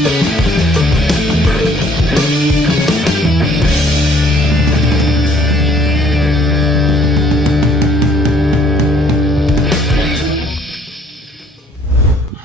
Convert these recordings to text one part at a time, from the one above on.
E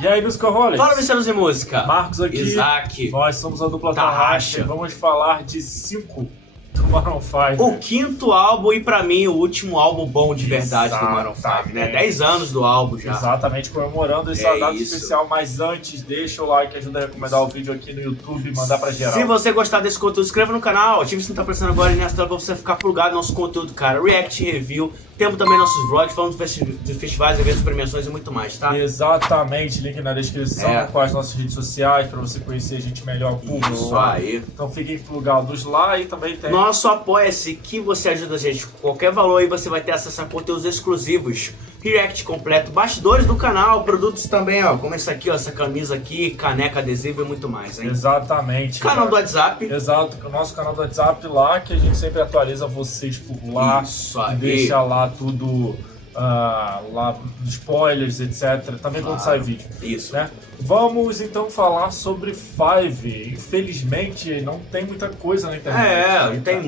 aí, Musicaholics? Fala, Viciados em Música. Marcos aqui. Isaac. Nós somos a dupla Tarraxa. Tarraxa e vamos falar de 5 do Maroon 5. O quinto álbum e pra mim o último álbum bom de verdade do Maroon 5, né? Exatamente. 10 anos do álbum já. Exatamente, comemorando essa É data isso. especial. Mas antes, deixa o like, ajuda a recomendar o vídeo aqui no YouTube e mandar pra geral. Se você gostar desse conteúdo, se inscreva no canal, ative o sininho que tá aparecendo agora e nessa tela pra você ficar plugado no nosso conteúdo, cara. React, review, temos também nossos vlogs, falando de festivais, eventos, premiações e muito mais, tá? Exatamente, link na descrição com as nossas redes sociais pra você conhecer a gente melhor por Isso lá. aí. Então fiquem plugados lá e também tem... Nosso apoia-se, que você ajuda a gente com qualquer valor e você vai ter acesso a conteúdos exclusivos, react completo, bastidores do canal, produtos também, ó, como esse aqui, ó, essa camisa aqui, caneca, adesivo e muito mais, hein? Exatamente. Canal do WhatsApp. Exato, o nosso canal do WhatsApp lá, que a gente sempre atualiza vocês por lá. Isso aí. Deixa lá tudo, lá, spoilers, etc. Também quando sai vídeo. Isso. Né? Vamos então falar sobre Five. Infelizmente não tem muita coisa na internet. Não tem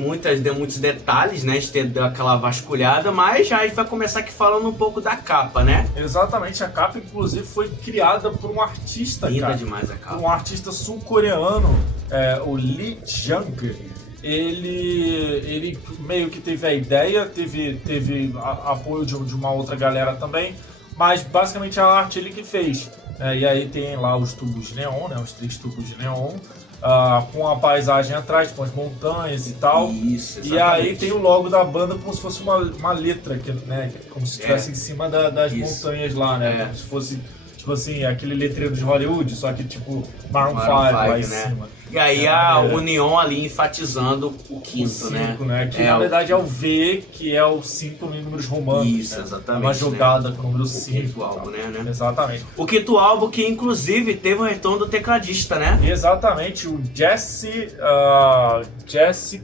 muitos detalhes, né? A gente deu aquela vasculhada, mas já a gente vai começar aqui falando um pouco da capa, né? Exatamente, a capa inclusive foi criada por um artista, Linda cara. demais a capa. Um artista sul-coreano, o Lee Jung. Ele meio que teve a ideia, teve apoio de uma outra galera também, mas basicamente a arte ele que fez. E aí tem lá os tubos de neon, né, os 3 tubos de neon, com a paisagem atrás, com as montanhas e tal. Isso, exatamente. E aí tem o logo da banda como se fosse uma letra, né, como se estivesse em cima das montanhas lá, né, como se fosse tipo assim, aquele letreiro de Hollywood, só que tipo Maroon 5 lá em cima. E aí o neon ali enfatizando o quinto, né? Que na verdade é o V, que é o 5 em números romanos. Isso, né? exatamente. Uma jogada com o número 5. O quinto álbum, né? Exatamente. O quinto álbum que inclusive teve o retorno do tecladista, né? Exatamente, o Jesse,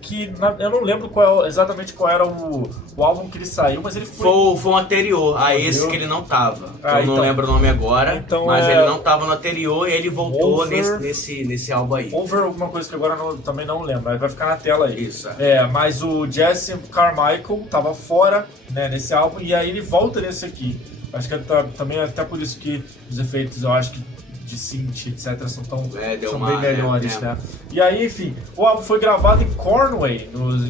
que eu não lembro exatamente qual era o álbum que ele saiu, mas ele foi... Foi um anterior a esse que ele não tava. Eu não lembro o nome agora, então mas ele não tava no anterior e ele voltou nesse álbum aí. Alguma coisa que agora também não lembro, mas vai ficar na tela aí. Isso. Mas o Jesse Carmichael tava fora, né, nesse álbum, e aí ele volta nesse aqui. Acho que também até por isso que os efeitos, eu acho que de synth, etc, são bem melhores, né? E aí, enfim, o álbum foi gravado em Conway, nos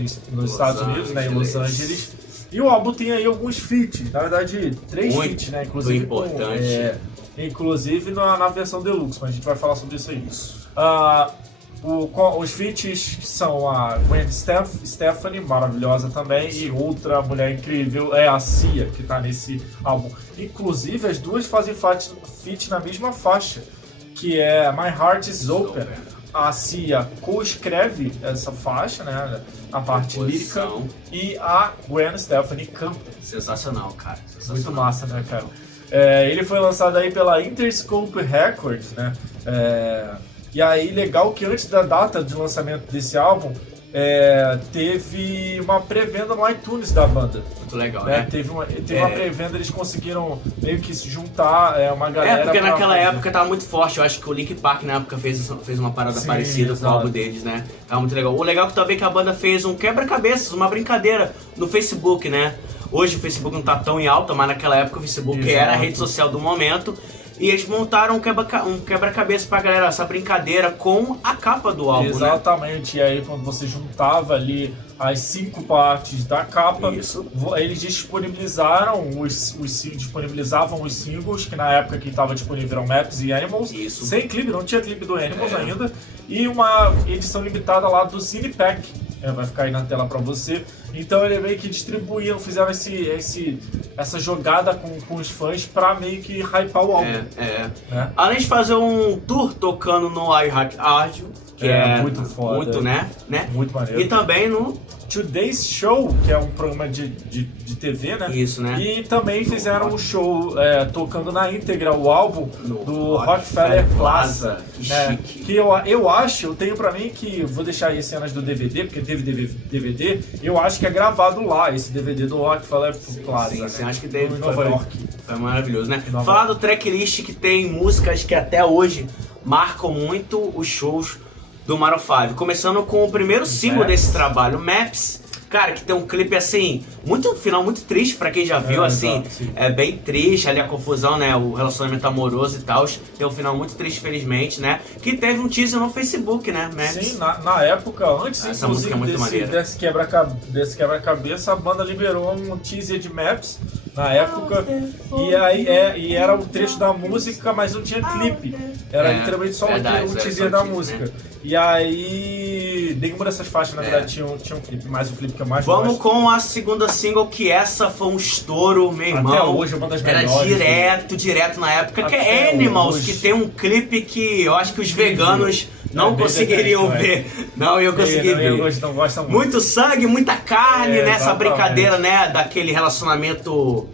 Estados Unidos, né, em Los Angeles. E o álbum tem aí alguns feats, na verdade 3 feats, né, inclusive importante. Inclusive na versão deluxe, mas a gente vai falar sobre isso aí. Os feats são a Gwen Stefani, maravilhosa também, e outra mulher incrível é a Sia, que tá nesse álbum. Inclusive, as duas fazem feat na mesma faixa, que é My Heart Is Open. A Sia co-escreve essa faixa, né, a parte lírica, e a Gwen Stefani canta. Sensacional, cara. Sensacional. Muito massa, né, cara? Ele foi lançado aí pela Interscope Records, né? E aí, legal que antes da data de lançamento desse álbum, teve uma pré-venda no iTunes da banda. Muito legal, né? Teve uma pré-venda, eles conseguiram meio que se juntar uma galera. Porque naquela época tava muito forte. Eu acho que o Linkin Park na época fez uma parada parecida com o álbum deles, né? Tava muito legal. O legal é que também que a banda fez um quebra-cabeças, uma brincadeira no Facebook, né? Hoje o Facebook não tá tão em alta, mas naquela época o Facebook era a rede social do momento. E eles montaram um quebra-cabeça pra galera, essa brincadeira com a capa do álbum, Exatamente, né? E aí quando você juntava ali as 5 partes da capa, eles disponibilizavam os singles, que na época que estava disponível eram Maps e Animals, sem clipe, não tinha clipe do Animals ainda, e uma edição limitada lá do Cine Pack, vai ficar aí na tela pra você. Então ele meio que distribuíram, fizeram essa jogada com os fãs pra meio que hypar o álbum. Né? Além de fazer um tour tocando no iHeartRadio, que é muito foda. Muito, né? Muito maneiro. E também no Today's Show, que é um programa de TV, né? Isso, né? E também fizeram um show tocando na íntegra o álbum do Rockefeller Plaza. Né? Que eu tenho pra mim que, vou deixar aí as cenas do DVD, porque teve DVD, eu acho que é gravado lá, esse DVD do Rockefeller Plaza. Sim, acho que teve. Em Nova York. Foi maravilhoso, né? Falar do tracklist que tem músicas que até hoje marcam muito os shows do Maroon 5. Começando com o primeiro single desse trabalho, Maps. Cara, que tem um clipe assim, final muito triste pra quem já viu, assim. Exato, é bem triste ali a confusão, né? O relacionamento amoroso e tal. Tem um final muito triste, felizmente, né? Que teve um teaser no Facebook, né? Maps. Sim, na época, antes Essa música é muito maneira. desse quebra-cabeça, a banda liberou um teaser de Maps na época. E era um trecho da música, mas não tinha clipe. Era literalmente só um teaser da música. Né? E aí, nenhuma dessas faixas, na verdade, tinha um clipe, mas o clipe que eu mais gosto. Vamos com a segunda single, que essa foi um estouro, meu irmão. Até hoje é uma das melhores. Era direto na época, que é Animals, que tem um clipe que eu acho que os veganos não conseguiriam ver. Não, eu consegui ver. Não gostam muito sangue, muita carne nessa brincadeira, né? Daquele relacionamento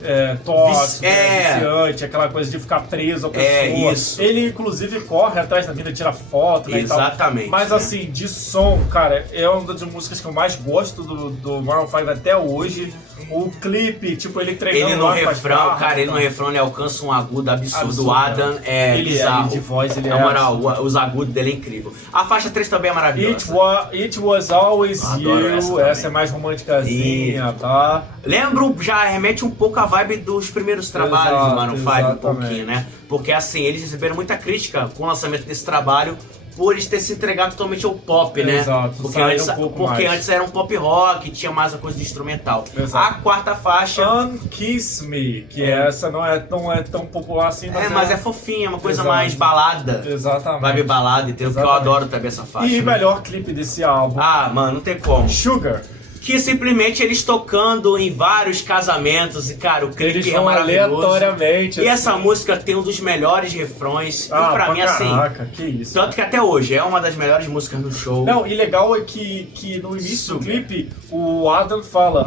tóxico, viciante, aquela coisa de ficar preso a pessoa. Isso. Ele, inclusive, corre atrás da vida, tira foto, né? Exatamente. Mas assim, de som, cara, é uma das músicas que eu mais gosto do Maroon 5 até hoje. O clipe, tipo, ele treinando no refrão, cara, ele no refrão ele alcança um agudo absurdo. O Adam é bizarro. De voz, ele na moral, os agudos dele é incrível. A faixa 3 também é maravilhosa. It Was Always You, essa é mais românticazinha, tá? Lembro, já remete um pouco à vibe dos primeiros trabalhos do Maroon 5, um pouquinho, né? Porque assim, eles receberam muita crítica com o lançamento desse trabalho, por eles ter se entregado totalmente ao pop, né? Exato, porque antes era um pop rock, tinha mais a coisa de instrumental. Exato. A quarta faixa... Unkiss Me, que essa não é tão popular assim, mas é fofinha, é uma coisa mais balada. Exatamente. Vibe balada, entendeu? Porque eu adoro também essa faixa. E melhor clipe desse álbum. Mano, não tem como. Sugar. Que simplesmente eles tocando em vários casamentos e, cara, o clipe é maravilhoso. Aleatoriamente. E essa música tem um dos melhores refrões. E pra mim, caraca, assim. Que isso. Tanto que até hoje é uma das melhores músicas do show. Não, e legal é que no início do clipe o Adam fala: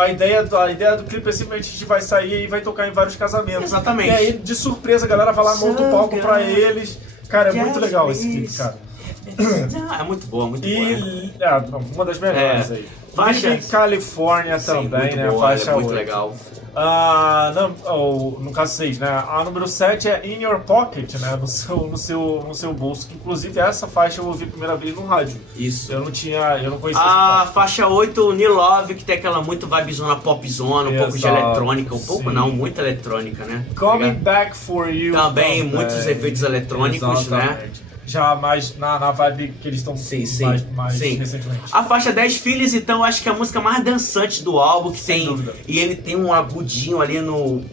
a ideia do clipe é simplesmente a gente vai sair e vai tocar em vários casamentos. Exatamente. E aí, de surpresa, a galera vai lá, monta o palco pra eles. Cara, é muito legal esse clipe, cara. É muito boa, muito boa. E uma das melhores aí. Faixa Living California também, né? Boa, faixa muito 8. legal. No caso 6, né? A número 7 é In Your Pocket, né? No seu bolso. Que inclusive essa faixa eu ouvi a primeira vez no rádio. Isso. Eu não conhecia a faixa 8, New Love, que tem aquela muito vibezona, popzona, um pouco de eletrônica. Muita eletrônica, né? Coming Back For You. Também muitos efeitos eletrônicos, né? Já mais na vibe que eles estão mais recentemente. A faixa 10 Filhos, então, acho que é a música mais dançante do álbum, que sem tem. Dúvida. E ele tem um agudinho ali no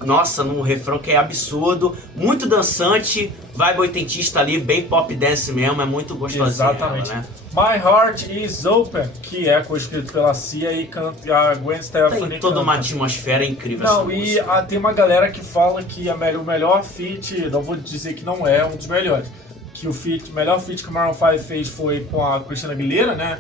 refrão que é absurdo. Muito dançante, vibe oitentista ali, bem pop dance mesmo, é muito gostosinho. Exatamente. Ela, né? My Heart Is Open, que é co-escrito pela Cia e a Gwen Stefani. Tem toda uma atmosfera incrível. Não, e tem uma galera que fala que o melhor feat, não vou dizer que não é um dos melhores, que o melhor feat que o Maroon 5 fez foi com a Christina Aguilera, né?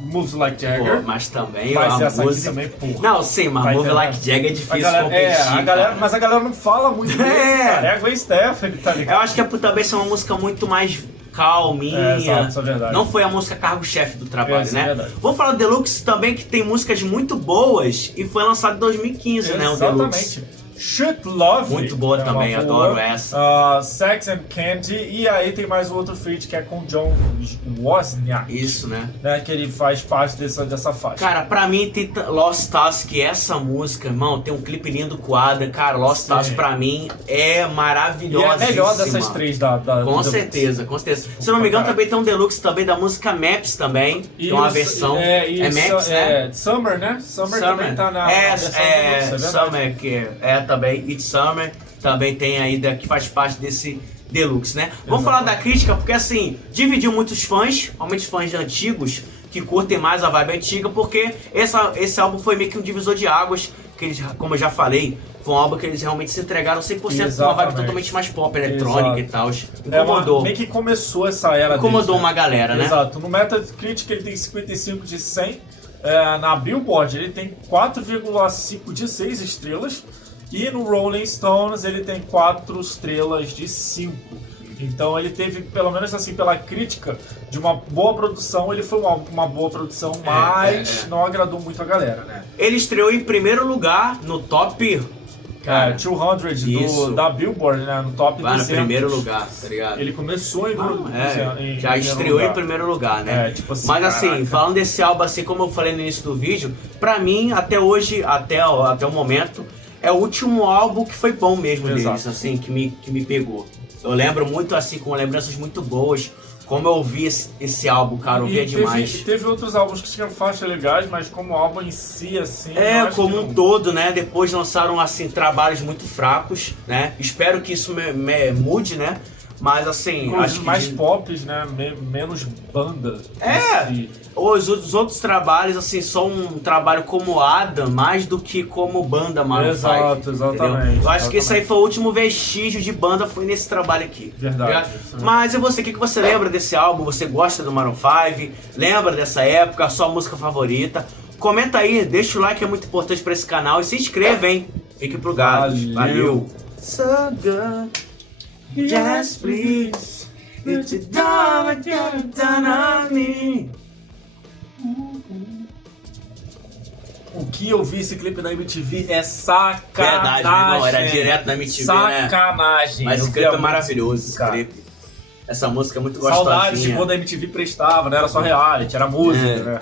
Moves Like Jagger. Mas também essa música... aqui também, porra. Não, sim, mas Moves Like Jagger é difícil competir. Mas a galera não fala muito disso, cara. É a Gwen Stefani, tá ligado? Eu acho que é por também ser uma música muito mais calminha. Exato, isso é verdade. Não foi a música cargo-chefe do trabalho, né? É verdade. Vamos falar do Deluxe também, que tem músicas muito boas e foi lançado em 2015, né? O Deluxe. Exatamente. Shoot Love. Muito boa também, adoro essa. Sex and Candy. E aí tem mais outro feat que é com John Wozniak. Isso, né? Que ele faz parte dessa faixa. Cara, pra mim tem Lost Stars, que essa música, irmão, tem um clipe lindo com a Ada. Cara, Lost Stars pra mim é maravilhosa. E é a melhor dessas três com certeza, com certeza. Se eu não me engano, também tem um deluxe também da música Maps também. Que é uma versão. Maps, né? Summer, né? Summer também tá na versão Summer, que também, It's Summer, também tem aí, que faz parte desse Deluxe, né? Vamos falar da crítica, porque assim, dividiu muitos fãs, principalmente fãs antigos, que curtem mais a vibe antiga, porque esse álbum foi meio que um divisor de águas, que eles, como eu já falei, foi um álbum que eles realmente se entregaram 100% com uma vibe totalmente mais pop, eletrônica e tal. Incomodou. Meio que começou essa era incomodou uma galera, né? Exato. No Metacritic ele tem 55 de 100, na Billboard ele tem 4,5 de 6 estrelas, e no Rolling Stones ele tem 4 estrelas de 5. Então ele teve, pelo menos assim, pela crítica de uma boa produção, ele foi uma boa produção, mas não agradou muito a galera, né? Ele estreou em primeiro lugar no top Cara, 200 da Billboard, né? No top 200. Vai no primeiro lugar, tá ligado? Ele começou já estreou em primeiro lugar, né? Tipo assim, mas assim, caraca. falando desse álbum, assim, como eu falei no início do vídeo, pra mim, até hoje, até o momento, é o último álbum que foi bom mesmo deles, assim, que me pegou. Eu lembro muito, assim, com lembranças muito boas, como eu ouvi esse álbum, cara, eu ouvia demais. Teve outros álbuns que tinham faixas legais, mas como álbum em si, assim... como um todo, né? Depois lançaram, assim, trabalhos muito fracos, né? Espero que isso mude, né? Mas, assim, acho que... mais pop, né? Menos banda. Os outros trabalhos, assim, são um trabalho como Adam, mais do que como banda Maroon 5. Exatamente. Entendeu? Eu acho que esse aí foi o último vestígio de banda, foi nesse trabalho aqui. Verdade. Mas e você, o que você lembra desse álbum? Você gosta do Maroon 5? Lembra dessa época? A sua música favorita? Comenta aí, deixa o like, é muito importante pra esse canal. E se inscreva, hein? Fique pro gado. Valeu. So good, just please, it's a done on me. O que eu vi esse clipe na MTV é sacanagem. Verdade, meu irmão, era direto na MTV, sacanagem. Mas esse clipe é maravilhoso, esse clipe. Essa música é muito gostosinha. Saudades de quando a MTV prestava, não era só reality, era música, né?